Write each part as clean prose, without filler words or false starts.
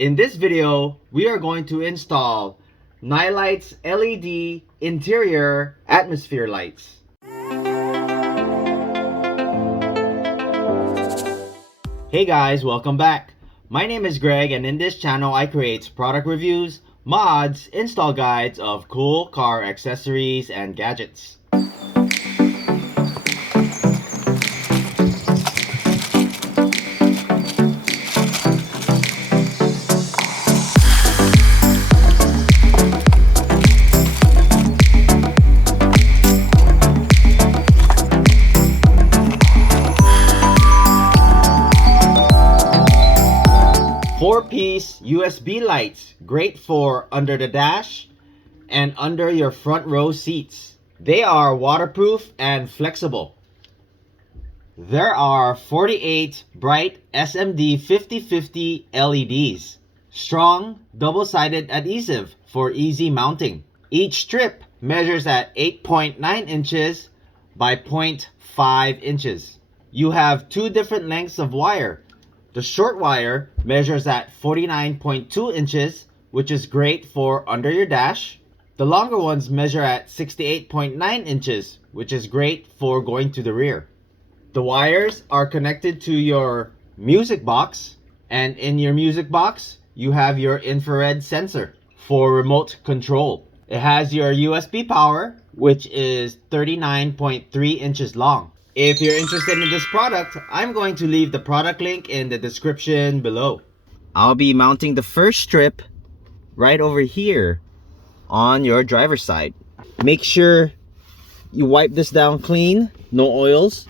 In this video, we are going to install Nilight's LED Interior Atmosphere Lights. Hey guys, welcome back. My name is Greg, and in this channel I create product reviews, mods, install guides of cool car accessories and gadgets. Four-piece USB lights, great for under the dash and under your front row seats. They are waterproof and flexible. There are 48 bright SMD 5050 LEDs. Strong double-sided adhesive for easy mounting. Each strip measures at 8.9 inches by 0.5 inches. You have two different lengths of wire. The short wire measures at 49.2 inches, which is great for under your dash. The longer ones measure at 68.9 inches, which is great for going to the rear. The wires are connected to your music box, and in your music box, you have your infrared sensor for remote control. It has your USB power, which is 39.3 inches long. If you're interested in this product, I'm going to leave the product link in the description below. I'll be mounting the first strip right over here on your driver's side. Make sure you wipe this down clean, no oils.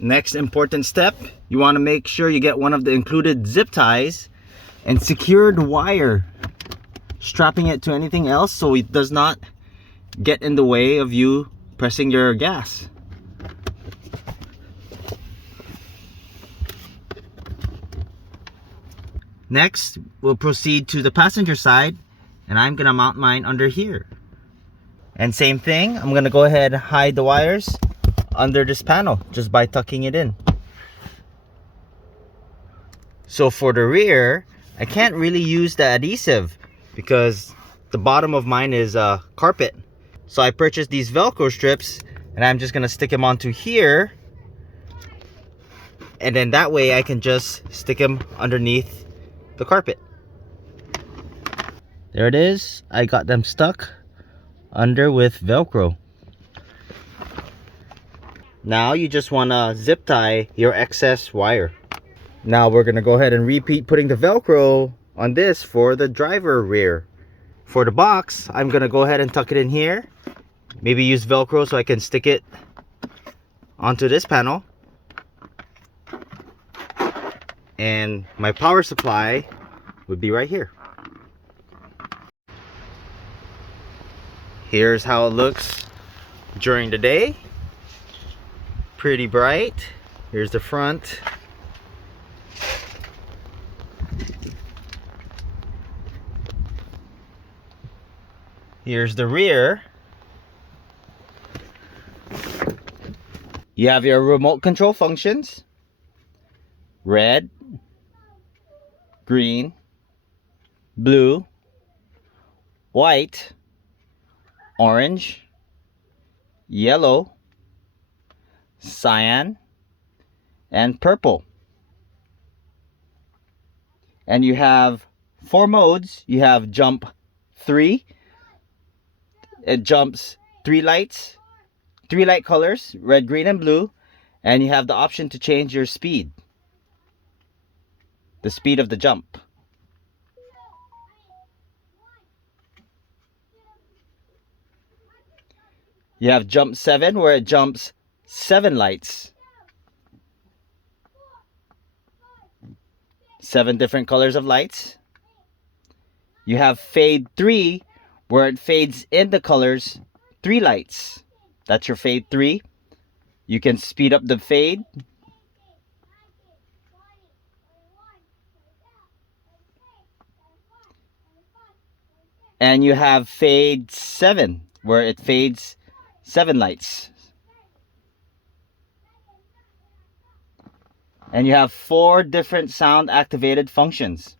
Next important step, you want to make sure you get one of the included zip ties and secure the wire, strapping it to anything else so it does not get in the way of you pressing your gas. Next, we'll proceed to the passenger side, and I'm gonna mount mine under here. And same thing, I'm gonna go ahead and hide the wires under this panel just by tucking it in. So for the rear, I can't really use the adhesive because the bottom of mine is carpet. So I purchased these Velcro strips, and I'm just gonna stick them onto here, and then that way I can just stick them underneath the carpet. There it is. I got them stuck under with Velcro. Now you just want to zip tie your excess wire. Now we're going to go ahead and repeat putting the Velcro on this for the driver rear. For the box, I'm going to go ahead and tuck it in here. Maybe use Velcro so I can stick it onto this panel. And my power supply would be right here. Here's how it looks during the day. Pretty bright. Here's the front. Here's the rear. You have your remote control functions. Red, green, blue, white, orange, yellow, cyan, and purple. And you have 4 modes. You have jump 3. It jumps 3 lights, 3 light colors, red, green, and blue. And you have the option to change your speed, the speed of the jump. You have jump 7, where it jumps 7 lights. 7 different colors of lights. You have fade 3, where it fades in the colors 3 lights. That's your fade 3. You can speed up the fade. And you have fade 7, where it fades 7 lights. And you have 4 different sound activated functions.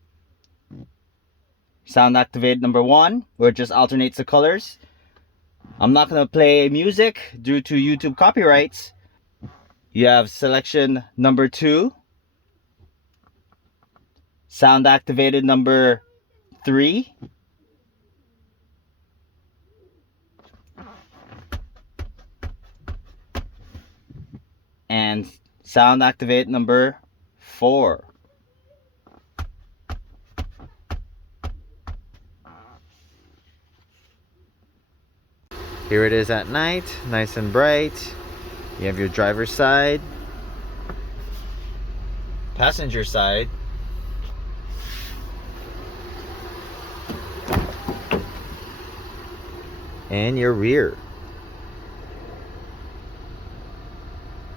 Sound activated number 1, where it just alternates the colors. I'm not going to play music due to YouTube copyrights. You have selection number 2. Sound activated number 3. And sound activate number 4. Here it is at night, nice and bright. You have your driver's side, passenger side, and your rear.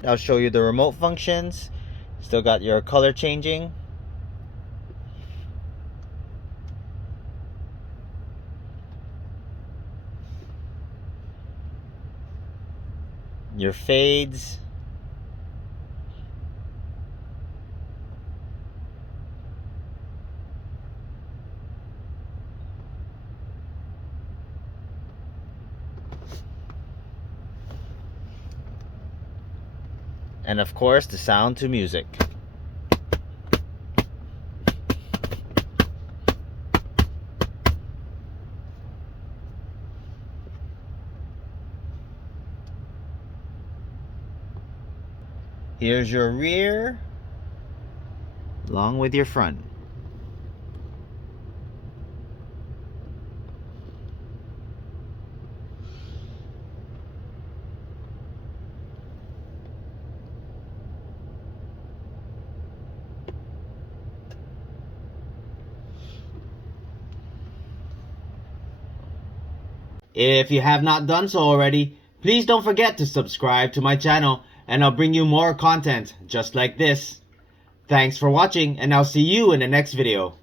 I'll show you the remote functions. Still got your color changing. Your fades. And of course, the sound to music. Here's your rear, along with your front. If you have not done so already, please don't forget to subscribe to my channel, and I'll bring you more content just like this. Thanks for watching, and I'll see you in the next video.